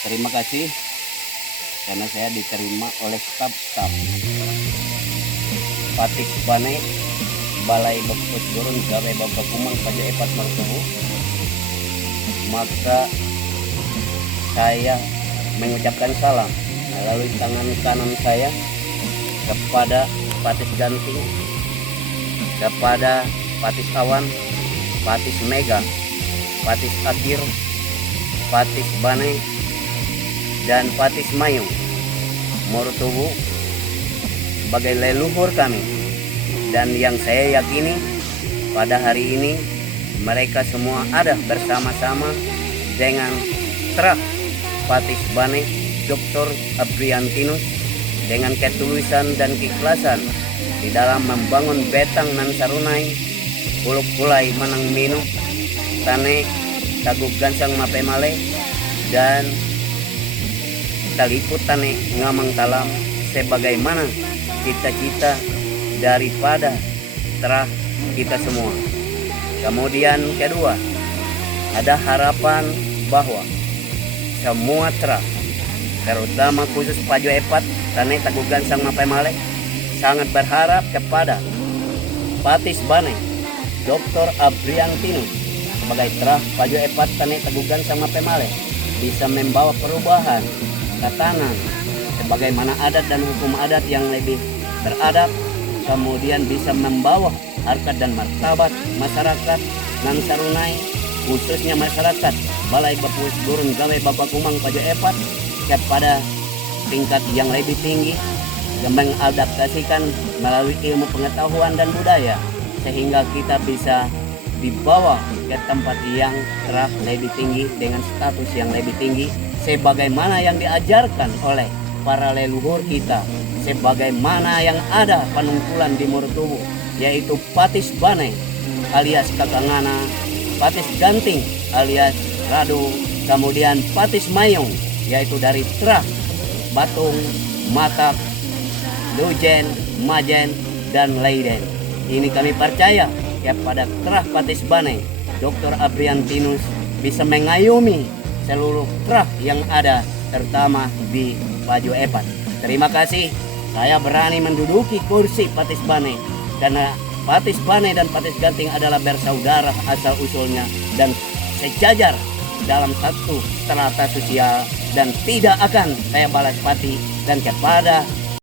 Terima kasih karena saya diterima oleh staf Patis Bane Balai Bapus Gurun Gawe Bapak Kumang Paja Epat Martubu. Maka saya mengucapkan salam melalui tangan kanan saya kepada Patis Ganting, kepada Patis Awan, Patis Mega, Patis Akhir, Patis Bane, dan Patis Mayung Mortubu sebagai leluhur kami. Dan yang saya yakini pada hari ini mereka semua ada bersama-sama dengan Trah Patis Bane Dr. Abriantinus dengan ketulusan dan keikhlasan di dalam membangun betang nan sarunai puluk pulai manang minu tane tagug gansang mapemale dan talikut tane ngamang talam sebagaimana cita-cita daripada Trah kita semua. Kemudian kedua, ada harapan bahwa semua Trah, terutama khusus Pajo Epat tane tagug gansang mapemale, sangat berharap kepada Patis Bane Dr. Abriantinus sebagai Trah Pajo Epat tane tagug gansang mapemale bisa membawa perubahan tatanan sebagaimana adat dan hukum adat yang lebih beradab, kemudian bisa membawa harkat dan martabat masyarakat nan sarunai, khususnya masyarakat Balai Bapus Gurun Gawe Bapak Kumang Pajo Epat kepada tingkat yang lebih tinggi yang mengadaptasikan melalui ilmu pengetahuan dan budaya sehingga kita bisa dibawa ke tempat yang Trah lebih tinggi dengan status yang lebih tinggi sebagaimana yang diajarkan oleh para leluhur kita, sebagaimana yang ada panungkulan di Mortubu, yaitu Patis Bane alias Kakangana, Patis Ganting alias Radu, kemudian Patis Mayung yaitu dari Trah Batung, Matak, Dujen, Majen, dan Leiden. Ini kami percaya kepada Trah Patis Bane Dr. Abriantinus bisa mengayomi seluruh Trah yang ada terutama di Pajo Epat. Terima kasih, saya berani menduduki kursi Patis Bane karena Patis Bane dan Patis Ganting adalah bersaudara asal usulnya dan sejajar dalam satu strata sosial dan tidak akan saya balas pati. Dan kepada